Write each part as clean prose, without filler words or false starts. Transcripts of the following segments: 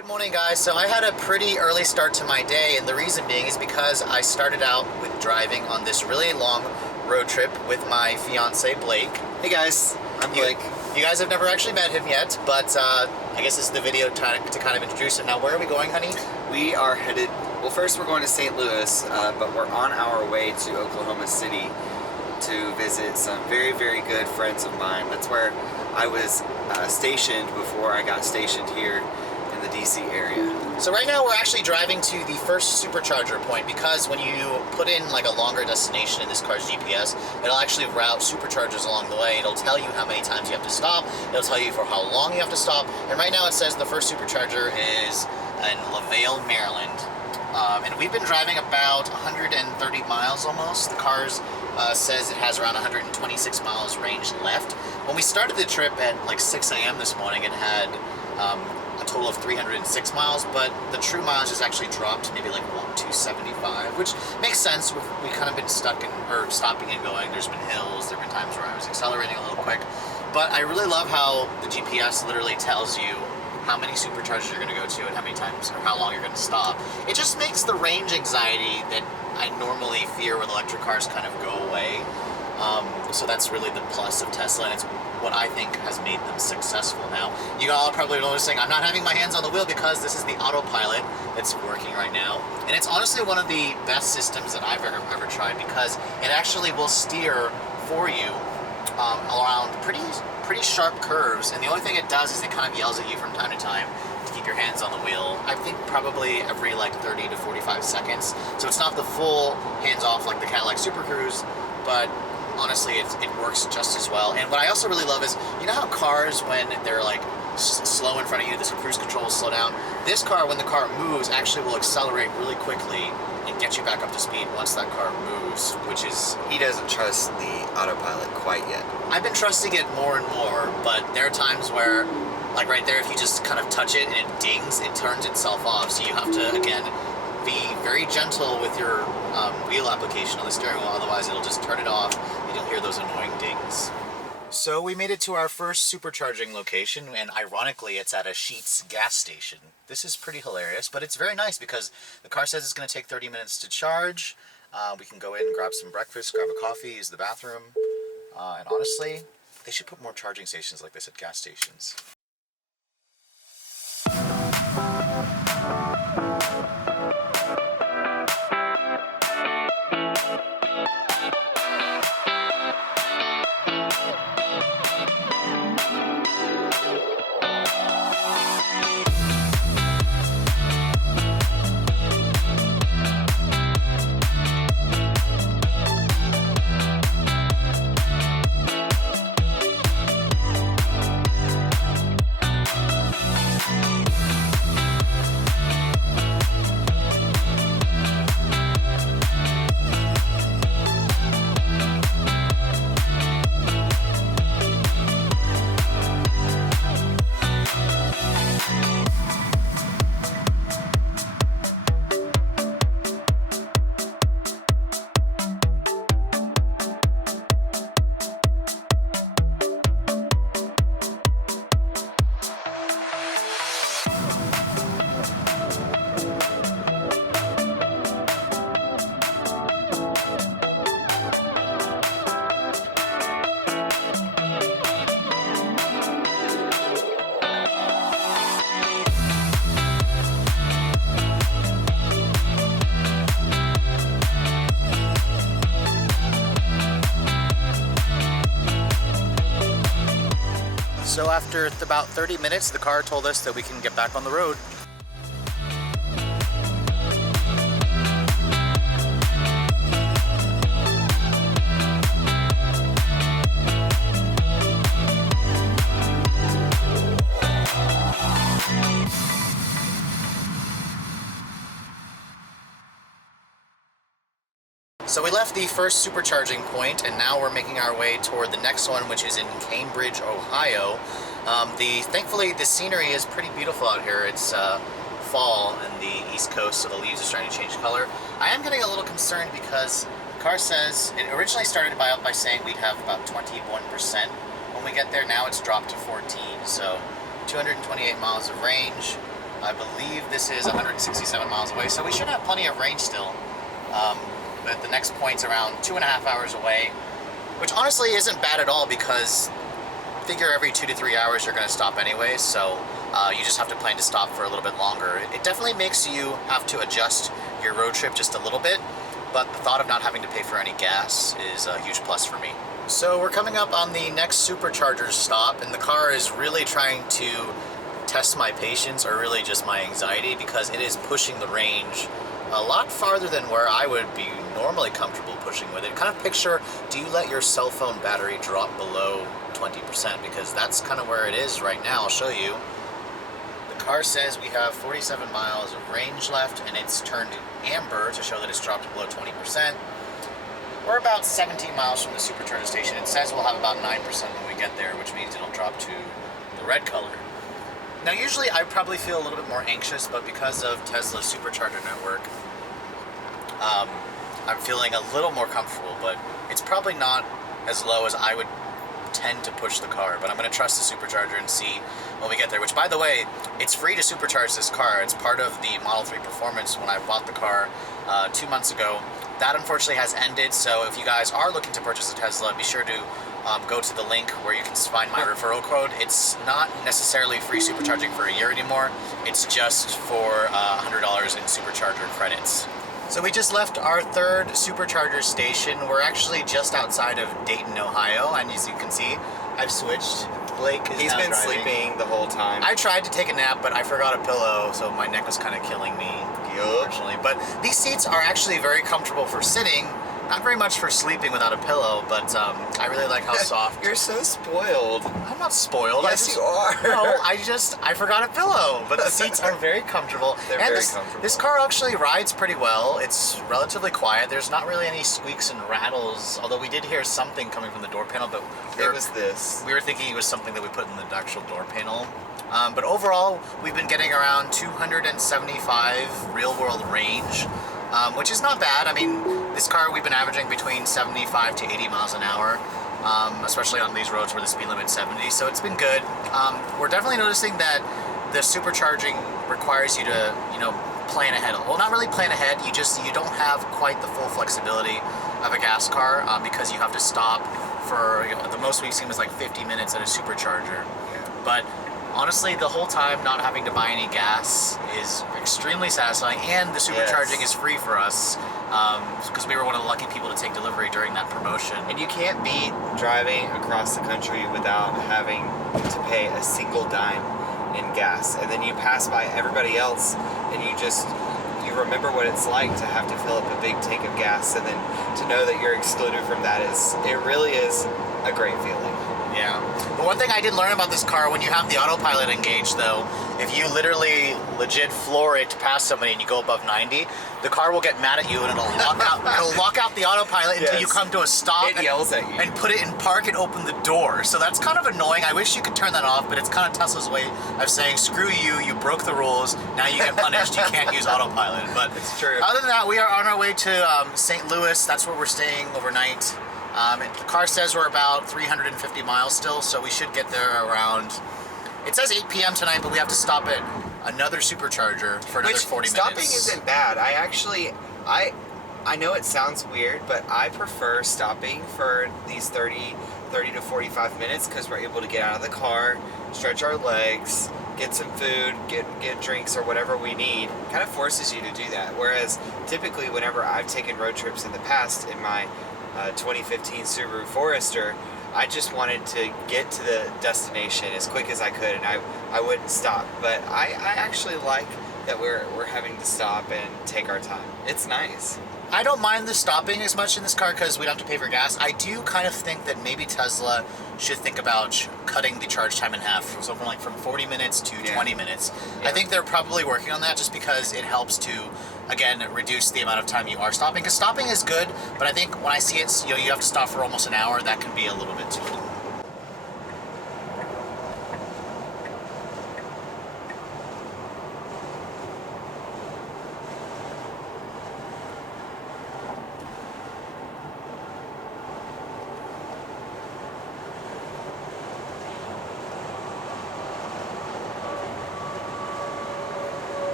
Good morning, guys. So I had a pretty early start to my day, and the reason being is because I started out with driving on this really long road trip with my fiance Blake. Hey guys, I'm Blake. You guys have never actually met him yet, but I guess this is the video to kind of introduce him. Now, where are we going, honey? We are headed, well, first we're going to St. Louis, but we're on our way to Oklahoma City to visit some very, very good friends of mine. That's where I was stationed before I got stationed here in the DC area. So right now we're actually driving to the first supercharger point, because when you put in like a longer destination in this car's GPS, it'll actually route superchargers along the way. It'll tell you how many times you have to stop. It'll tell you for how long you have to stop. And right now it says the first supercharger is in LaVale, Maryland. And we've been driving about 130 miles almost. The car says it has around 126 miles range left. When we started the trip at like 6 a.m. this morning, it had a total of 306 miles, but the true mileage has actually dropped to maybe like 275, which makes sense. We've kind of been stuck in, or stopping and going. There's been hills, there have been times where I was accelerating a little quick, but I really love how the GPS literally tells you how many superchargers you're going to go to and how many times or how long you're going to stop. It just makes the range anxiety that I normally fear with electric cars kind of go away. So that's really the plus of Tesla, and it's what I think has made them successful. Now, you all are probably noticing I'm not having my hands on the wheel because this is the autopilot that's working right now. And it's honestly one of the best systems that I've ever tried, because it actually will steer for you around pretty sharp curves. And the only thing it does is it kind of yells at you from time to time to keep your hands on the wheel. I think probably every like 30 to 45 seconds. So it's not the full hands off like the Cadillac Super Cruise, but honestly, it works just as well. And what I also really love is, you know how cars, when they're like slow in front of you, this cruise control will slow down? This car, when the car moves, actually will accelerate really quickly and get you back up to speed once that car moves, which is... He doesn't trust the autopilot quite yet. I've been trusting it more and more, but there are times where, like right there, if you just kind of touch it and it dings, it turns itself off. So you have to, again, be very gentle with your wheel application on the steering wheel, otherwise it'll just turn it off and you'll hear those annoying dings. So we made it to our first supercharging location, and ironically it's at a Sheetz gas station. This is pretty hilarious, but it's very nice because the car says it's going to take 30 minutes to charge. We can go in and grab some breakfast, grab a coffee, use the bathroom, and honestly, they should put more charging stations like this at gas stations. So after about 30 minutes, the car told us that we can get back on the road. So we left the first supercharging point, and now we're making our way toward the next one, which is in Cambridge, Ohio. Thankfully, the scenery is pretty beautiful out here. It's fall in the East Coast, so the leaves are starting to change color. I am getting a little concerned because the car says, it originally started out by saying we'd have about 21% when we get there. Now it's dropped to 14, so 228 miles of range. I believe this is 167 miles away, so we should have plenty of range still. But the next point's around 2.5 hours away, which honestly isn't bad at all because figure every 2 to 3 hours you're going to stop anyway, so you just have to plan to stop for a little bit longer. It definitely makes you have to adjust your road trip just a little bit, but the thought of not having to pay for any gas is a huge plus for me. So we're coming up on the next Supercharger stop, and the car is really trying to test my patience, or really just my anxiety, because it is pushing the range a lot farther than where I would be normally comfortable pushing with it. Kind of picture, do you let your cell phone battery drop below 20%? Because that's kind of where it is right now. I'll show you. The car says we have 47 miles of range left, and it's turned amber to show that it's dropped below 20%. We're about 17 miles from the Supercharger station. It says we'll have about 9% when we get there, which means it'll drop to the red color. Now, usually I probably feel a little bit more anxious, but because of Tesla's Supercharger network, I'm feeling a little more comfortable, but it's probably not as low as I would tend to push the car. But I'm going to trust the Supercharger and see when we get there, which, by the way, it's free to supercharge this car. It's part of the Model 3 Performance when I bought the car 2 months ago. That unfortunately has ended, so if you guys are looking to purchase a Tesla, be sure to go to the link where you can find my referral code. It's not necessarily free supercharging for a year anymore. It's just for $100 in supercharger credits. So we just left our third supercharger station. We're actually just outside of Dayton, Ohio, and as you can see, I've switched. Blake is He's now been driving. sleeping the whole time. I tried to take a nap, but I forgot a pillow, so my neck was kind of killing me, unfortunately. But these seats are actually very comfortable for sitting. Not very much for sleeping without a pillow, but I really like how soft. You're so spoiled. I'm not spoiled. Yes, you are. No, I forgot a pillow. But the seats are very comfortable. They're and very this, comfortable. This car actually rides pretty well. It's relatively quiet. There's not really any squeaks and rattles, although we did hear something coming from the door panel, but It was this. we were thinking it was something that we put in the actual door panel. But overall, we've been getting around 275 real-world range, which is not bad. I mean, this car we've been averaging between 75 to 80 miles an hour, especially on these roads where the speed limit's 70, so it's been good. We're definitely noticing that the supercharging requires you to, plan ahead. Well, not really plan ahead, you don't have quite the full flexibility of a gas car because you have to stop for, the most we've seen was like 50 minutes at a supercharger. But honestly, the whole time not having to buy any gas is extremely satisfying, and the supercharging is free for us because we were one of the lucky people to take delivery during that promotion. And you can't beat driving across the country without having to pay a single dime in gas. And then you pass by everybody else and you remember what it's like to have to fill up a big tank of gas, and then to know that you're excluded from that it really is a great feeling. Yeah. The one thing I did learn about this car, when you have the autopilot engaged though, if you literally legit floor it to pass somebody and you go above 90, the car will get mad at you and it'll lock out the autopilot until you come to a stop. It yells at you. And put it in park and open the door. So that's kind of annoying. I wish you could turn that off, but it's kind of Tesla's way of saying, screw you, you broke the rules, now you get punished, you can't use autopilot. But it's true. Other than that, we are on our way to St. Louis. That's where we're staying overnight. The car says we're about 350 miles still, so we should get there around, it says 8 p.m. tonight, but we have to stop at another supercharger for another 40 minutes. Stopping isn't bad. I know it sounds weird, but I prefer stopping for these 30 to 45 minutes because we're able to get out of the car, stretch our legs, get some food, get drinks or whatever we need. It kind of forces you to do that. Whereas typically whenever I've taken road trips in the past in my 2015 Subaru Forester, I just wanted to get to the destination as quick as I could, and I wouldn't stop. But I actually like that we're having to stop and take our time. It's nice. I don't mind the stopping as much in this car because we don't have to pay for gas. I do kind of think that maybe Tesla should think about cutting the charge time in half, so from 40 minutes to 20 minutes. I think they're probably working on that just because it helps to, again, reduce the amount of time you are stopping. Because stopping is good, but I think when I see it, you have to stop for almost an hour. That can be a little bit too long.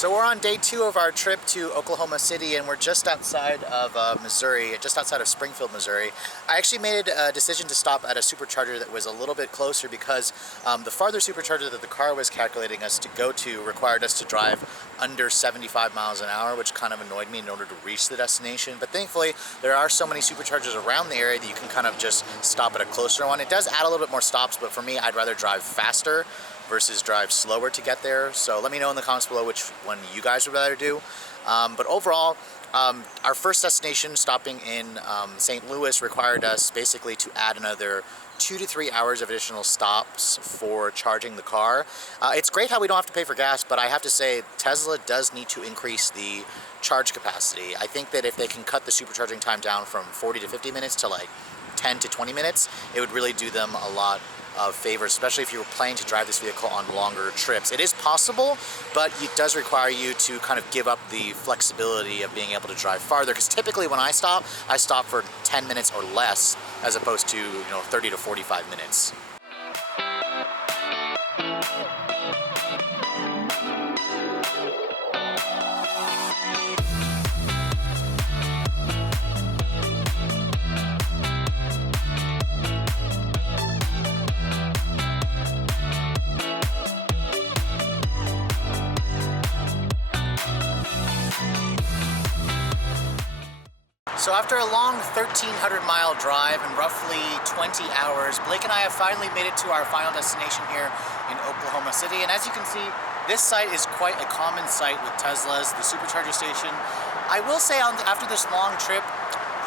So we're on day 2 of our trip to Oklahoma City, and we're just outside of Missouri, just outside of Springfield, Missouri. I actually made a decision to stop at a supercharger that was a little bit closer because the farther supercharger that the car was calculating us to go to required us to drive under 75 miles an hour, which kind of annoyed me in order to reach the destination. But thankfully, there are so many superchargers around the area that you can kind of just stop at a closer one. It does add a little bit more stops, but for me, I'd rather drive faster versus drive slower to get there. So let me know in the comments below which one you guys would rather do. But overall, our first destination, stopping in St. Louis, required us basically to add another 2 to 3 hours of additional stops for charging the car. It's great how we don't have to pay for gas, but I have to say Tesla does need to increase the charge capacity. I think that if they can cut the supercharging time down from 40 to 50 minutes to like 10 to 20 minutes, it would really do them a lot of favors, especially if you were planning to drive this vehicle on longer trips. It is possible, but it does require you to kind of give up the flexibility of being able to drive farther, because typically when I stop for 10 minutes or less as opposed to 30 to 45 minutes. So after a long 1,300-mile drive and roughly 20 hours, Blake and I have finally made it to our final destination here in Oklahoma City. And as you can see, this site is quite a common site with Teslas, the supercharger station. I will say after this long trip,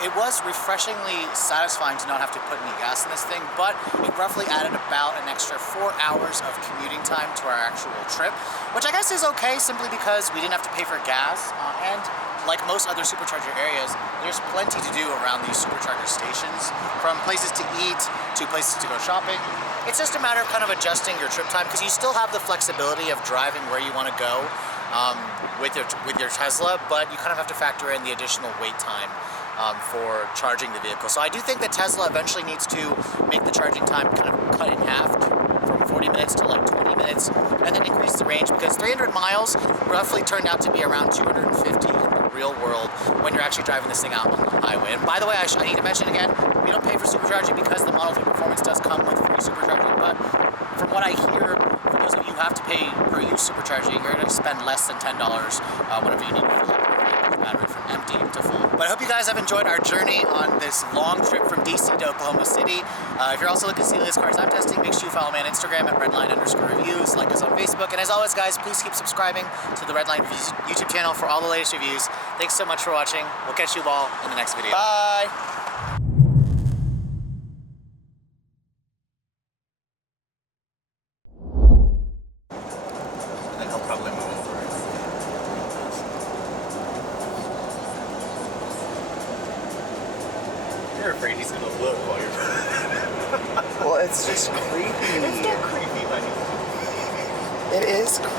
it was refreshingly satisfying to not have to put any gas in this thing, but it roughly added about an extra 4 hours of commuting time to our actual trip, which I guess is okay simply because we didn't have to pay for gas, and like most other supercharger areas, there's plenty to do around these supercharger stations, from places to eat to places to go shopping. It's just a matter of kind of adjusting your trip time, because you still have the flexibility of driving where you want to go with your Tesla, but you kind of have to factor in the additional wait time for charging the vehicle. So I do think that Tesla eventually needs to make the charging time kind of cut in half from 40 minutes to like 20 minutes, and then increase the range, because 300 miles roughly turned out to be around 250 in the real world when you're actually driving this thing out on the highway. And by the way, I need to mention again, we don't pay for supercharging because the Model 3 Performance does come with free supercharging, but from what I hear, for those of you who have to pay per use supercharging, you're going to spend less than $10 whenever you need to fill up your battery from empty to full. But I hope you guys have enjoyed our journey on this long trip from DC to Oklahoma City. If you're also looking to see the latest cars I'm testing, make sure you follow me on Instagram at Redline_reviews, like us on Facebook, and as always guys, please keep subscribing to the Redline YouTube channel for all the latest reviews. Thanks so much for watching. We'll catch you all in the next video. Bye! You're afraid he's gonna look while you're... Well, it's just creepy. It's not creepy, honey. It is creepy.